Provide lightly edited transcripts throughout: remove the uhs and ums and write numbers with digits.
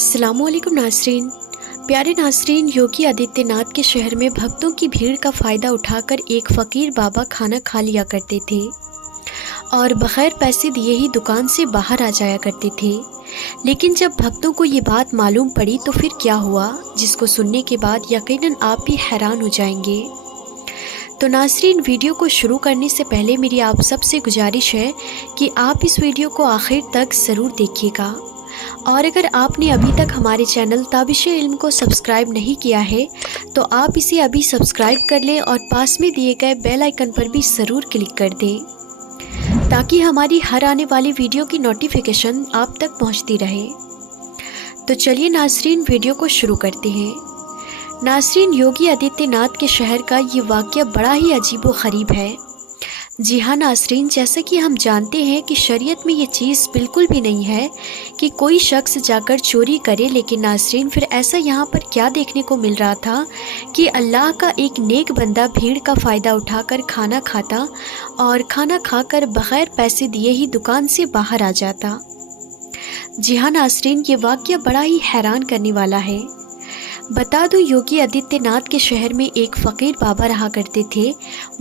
अस्सलामु अलैकुम नाज़रीन। प्यारे नाज़रीन, योगी आदित्यनाथ के शहर में भक्तों की भीड़ का फ़ायदा उठाकर एक फ़कीर बाबा खाना खा लिया करते थे और बग़ैर पैसे दिए ही दुकान से बाहर आ जाया करते थे। लेकिन जब भक्तों को ये बात मालूम पड़ी तो फिर क्या हुआ, जिसको सुनने के बाद यकीनन आप भी हैरान हो जाएंगे। तो नाज़रीन, वीडियो को शुरू करने से पहले मेरी आप सबसे गुजारिश है कि आप इस वीडियो को आखिर तक ज़रूर देखिएगा। और अगर आपने अभी तक हमारे चैनल ताबिशे इल्म को सब्सक्राइब नहीं किया है तो आप इसे अभी सब्सक्राइब कर लें और पास में दिए गए बेल आइकन पर भी ज़रूर क्लिक कर दें ताकि हमारी हर आने वाली वीडियो की नोटिफिकेशन आप तक पहुंचती रहे। तो चलिए नाज़रीन, वीडियो को शुरू करते हैं। नाज़रीन, योगी आदित्यनाथ के शहर का ये वाक़या बड़ा ही अजीब व ग़रीब है। जी हाँ नाज़रीन, जैसा कि हम जानते हैं कि शरीयत में ये चीज़ बिल्कुल भी नहीं है कि कोई शख्स जाकर चोरी करे। लेकिन नाज़रीन, फिर ऐसा यहाँ पर क्या देखने को मिल रहा था कि अल्लाह का एक नेक बंदा भीड़ का फ़ायदा उठाकर खाना खाता और खाना खाकर बग़ैर पैसे दिए ही दुकान से बाहर आ जाता। जी हाँ नाज़रीन, ये वाक़या बड़ा ही हैरान करने वाला है। बता दूं, योगी आदित्यनाथ के शहर में एक फ़कीर बाबा रहा करते थे।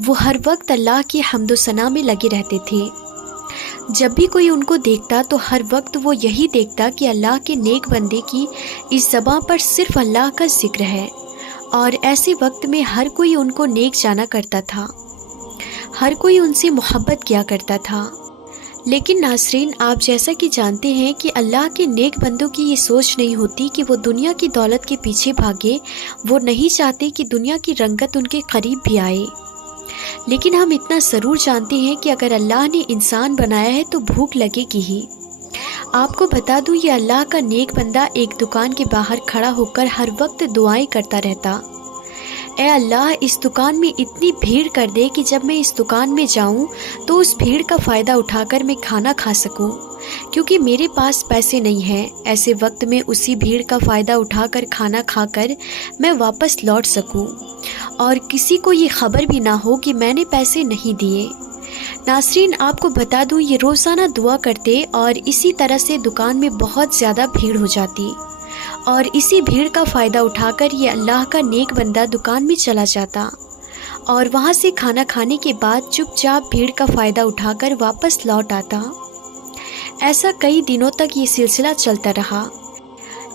वो हर वक्त अल्लाह की हम्दो सना में लगे रहते थे। जब भी कोई उनको देखता तो हर वक्त वो यही देखता कि अल्लाह के नेक बंदे की इस ज़बां पर सिर्फ़ अल्लाह का ज़िक्र है। और ऐसे वक्त में हर कोई उनको नेक जाना करता था, हर कोई उनसे मोहब्बत किया करता था। लेकिन नाज़रीन, आप जैसा कि जानते हैं कि अल्लाह के नेक बंदों की ये सोच नहीं होती कि वो दुनिया की दौलत के पीछे भागे। वो नहीं चाहते कि दुनिया की रंगत उनके करीब भी आए। लेकिन हम इतना ज़रूर जानते हैं कि अगर अल्लाह ने इंसान बनाया है तो भूख लगेगी ही। आपको बता दूं, ये अल्लाह का नेक बंदा एक दुकान के बाहर खड़ा होकर हर वक्त दुआएं करता रहता। ए अल्लाह, इस दुकान में इतनी भीड़ कर दे कि जब मैं इस दुकान में जाऊं तो उस भीड़ का फ़ायदा उठाकर मैं खाना खा सकूं, क्योंकि मेरे पास पैसे नहीं हैं। ऐसे वक्त में उसी भीड़ का फ़ायदा उठाकर खाना खाकर मैं वापस लौट सकूं और किसी को ये ख़बर भी ना हो कि मैंने पैसे नहीं दिए। नाज़रीन, आपको बता दूं, ये रोज़ाना दुआ करते और इसी तरह से दुकान में बहुत ज़्यादा भीड़ हो जाती और इसी भीड़ का फ़ायदा उठाकर ये अल्लाह का नेक बंदा दुकान में चला जाता और वहाँ से खाना खाने के बाद चुपचाप भीड़ का फ़ायदा उठाकर वापस लौट आता। ऐसा कई दिनों तक ये सिलसिला चलता रहा।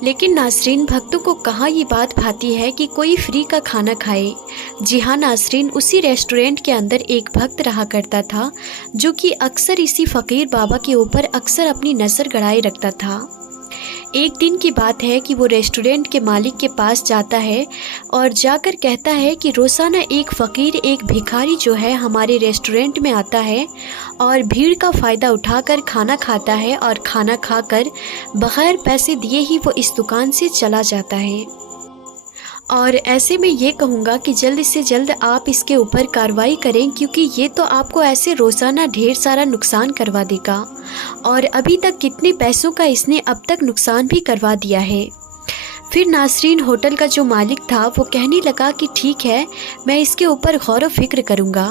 लेकिन नाज़रीन, भक्तों को कहाँ ये बात भाती है कि कोई फ्री का खाना खाए। जी हाँ नाज़रीन, उसी रेस्टोरेंट के अंदर एक भक्त रहा करता था जो कि अक्सर इसी फ़कीर बाबा के ऊपर अक्सर अपनी नज़र गड़ाए रखता था। एक दिन की बात है कि वो रेस्टोरेंट के मालिक के पास जाता है और जाकर कहता है कि रोज़ाना एक फ़कीर, एक भिखारी जो है हमारे रेस्टोरेंट में आता है और भीड़ का फ़ायदा उठाकर खाना खाता है और खाना खाकर बग़ैर पैसे दिए ही वो इस दुकान से चला जाता है। और ऐसे में ये कहूँगा कि जल्द से जल्द आप इसके ऊपर कार्रवाई करें, क्योंकि ये तो आपको ऐसे रोज़ाना ढेर सारा नुकसान करवा देगा और अभी तक कितने पैसों का इसने अब तक नुकसान भी करवा दिया है। फिर नाज़रीन, होटल का जो मालिक था वो कहने लगा कि ठीक है, मैं इसके ऊपर गौर व फिक्र करूँगा।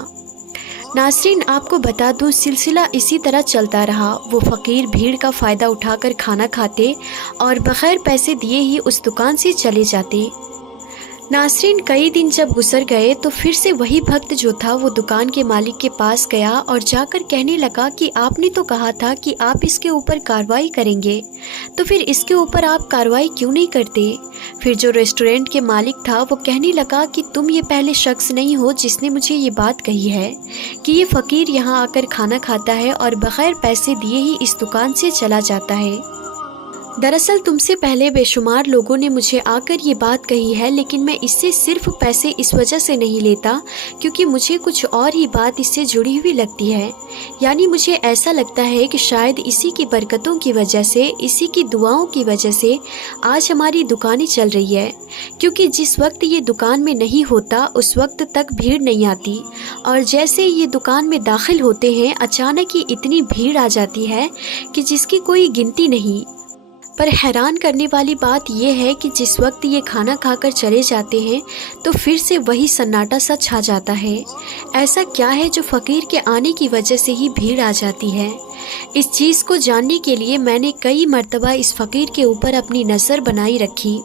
नाज़रीन, आपको बता दूं, सिलसिला इसी तरह चलता रहा। वो फ़कीर भीड़ का फ़ायदा उठाकर खाना खाते और बग़ैर पैसे दिए ही उस दुकान से चले जाते। नाज़रीन, कई दिन जब गुजर गए तो फिर से वही भक्त जो था वो दुकान के मालिक के पास गया और जाकर कहने लगा कि आपने तो कहा था कि आप इसके ऊपर कार्रवाई करेंगे, तो फिर इसके ऊपर आप कार्रवाई क्यों नहीं करते। फिर जो रेस्टोरेंट के मालिक था वो कहने लगा कि तुम ये पहले शख्स नहीं हो जिसने मुझे ये बात कही है कि ये फ़कीर यहाँ आकर खाना खाता है और बग़ैर पैसे दिए ही इस दुकान से चला जाता है। दरअसल तुमसे पहले बेशुमार लोगों ने मुझे आकर ये बात कही है, लेकिन मैं इससे सिर्फ पैसे इस वजह से नहीं लेता क्योंकि मुझे कुछ और ही बात इससे जुड़ी हुई लगती है। यानी मुझे ऐसा लगता है कि शायद इसी की बरकतों की वजह से, इसी की दुआओं की वजह से आज हमारी दुकानें चल रही है, क्योंकि जिस वक्त ये दुकान में नहीं होता उस वक्त तक भीड़ नहीं आती और जैसे ये दुकान में दाखिल होते हैं अचानक ही इतनी भीड़ आ जाती है कि जिसकी कोई गिनती नहीं। पर हैरान करने वाली बात यह है कि जिस वक्त ये खाना खाकर चले जाते हैं तो फिर से वही सन्नाटा सा छा जाता है। ऐसा क्या है जो फ़कीर के आने की वजह से ही भीड़ आ जाती है? इस चीज़ को जानने के लिए मैंने कई मर्तबा इस फ़कीर के ऊपर अपनी नज़र बनाई रखी,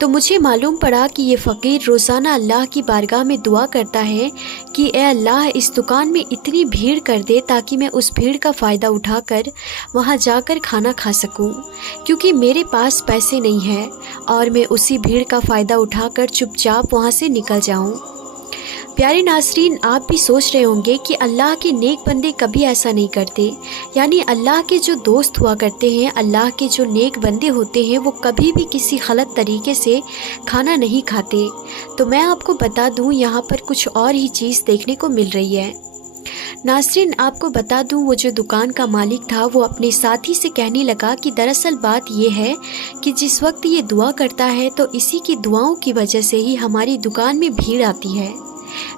तो मुझे मालूम पड़ा कि ये फ़कीर रोज़ाना अल्लाह की बारगाह में दुआ करता है कि ए अल्लाह, इस दुकान में इतनी भीड़ कर दे ताकि मैं उस भीड़ का फ़ायदा उठाकर वहाँ जाकर खाना खा सकूं, क्योंकि मेरे पास पैसे नहीं हैं और मैं उसी भीड़ का फ़ायदा उठाकर चुपचाप वहाँ से निकल जाऊं। प्यारे नाज़रीन, आप भी सोच रहे होंगे कि अल्लाह के नेक बंदे कभी ऐसा नहीं करते, यानी अल्लाह के जो दोस्त हुआ करते हैं, अल्लाह के जो नेक बंदे होते हैं, वो कभी भी किसी गलत तरीके से खाना नहीं खाते। तो मैं आपको बता दूं, यहाँ पर कुछ और ही चीज़ देखने को मिल रही है। नाज़रीन, आपको बता दूं, वो जो दुकान का मालिक था वो अपने साथी से कहने लगा कि दरअसल बात ये है कि जिस वक्त ये दुआ करता है तो इसी की दुआओं की वजह से ही हमारी दुकान में भीड़ आती है।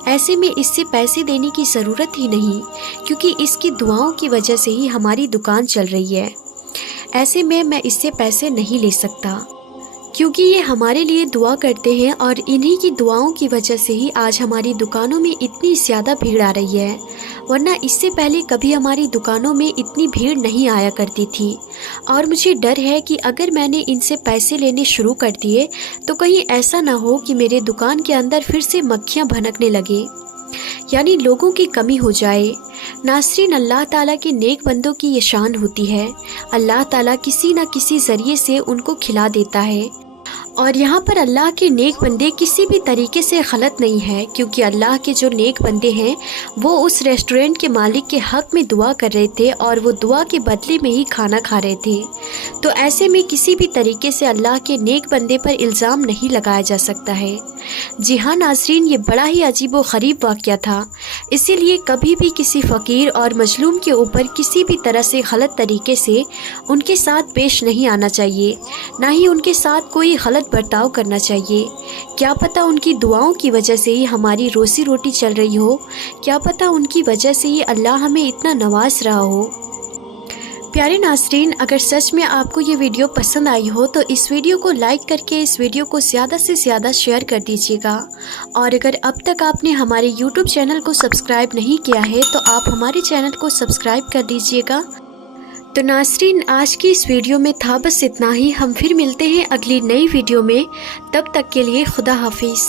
ऐसे में इससे पैसे देने की ज़रूरत ही नहीं, क्योंकि इसकी दुआओं की वजह से ही हमारी दुकान चल रही है। ऐसे में मैं इससे पैसे नहीं ले सकता, क्योंकि ये हमारे लिए दुआ करते हैं और इन्हीं की दुआओं की वजह से ही आज हमारी दुकानों में इतनी ज़्यादा भीड़ आ रही है, वरना इससे पहले कभी हमारी दुकानों में इतनी भीड़ नहीं आया करती थी। और मुझे डर है कि अगर मैंने इनसे पैसे लेने शुरू कर दिए तो कहीं ऐसा ना हो कि मेरे दुकान के अंदर फिर से मक्खियाँ भनकने लगे, यानी लोगों की कमी हो जाए। नाज़रीन, अल्लाह ताला के नेक बंदों की ये शान होती है, अल्लाह ताला किसी न किसी ज़रिए से उनको खिला देता है। और यहाँ पर अल्लाह के नेक बंदे किसी भी तरीके से गलत नहीं है, क्योंकि अल्लाह के जो नेक बंदे हैं वो उस रेस्टोरेंट के मालिक के हक़ में दुआ कर रहे थे और वो दुआ के बदले में ही खाना खा रहे थे। तो ऐसे में किसी भी तरीके से अल्लाह के नेक बंदे पर इल्ज़ाम नहीं लगाया जा सकता है। जी हाँ नाज़रीन, ये बड़ा ही अजीब व ग़रीब वाक़या था, इसीलिए कभी भी किसी फ़कीर और मजलूम के ऊपर किसी भी तरह से गलत तरीके से उनके साथ पेश नहीं आना चाहिए, ना ही उनके साथ कोई गलत बर्ताव करना चाहिए। क्या पता उनकी दुआओं की वजह से ही हमारी रोज़ी रोटी चल रही हो, क्या पता उनकी वजह से ही अल्लाह हमें इतना नवाज रहा हो। प्यारे नाज़रीन, अगर सच में आपको ये वीडियो पसंद आई हो तो इस वीडियो को लाइक करके इस वीडियो को ज़्यादा से ज़्यादा शेयर कर दीजिएगा। और अगर अब तक आपने हमारे YouTube चैनल को सब्सक्राइब नहीं किया है तो आप हमारे चैनल को सब्सक्राइब कर दीजिएगा। तो नाज़रीन, आज की इस वीडियो में था बस इतना ही। हम फिर मिलते हैं अगली नई वीडियो में, तब तक के लिए खुदा हाफिज़।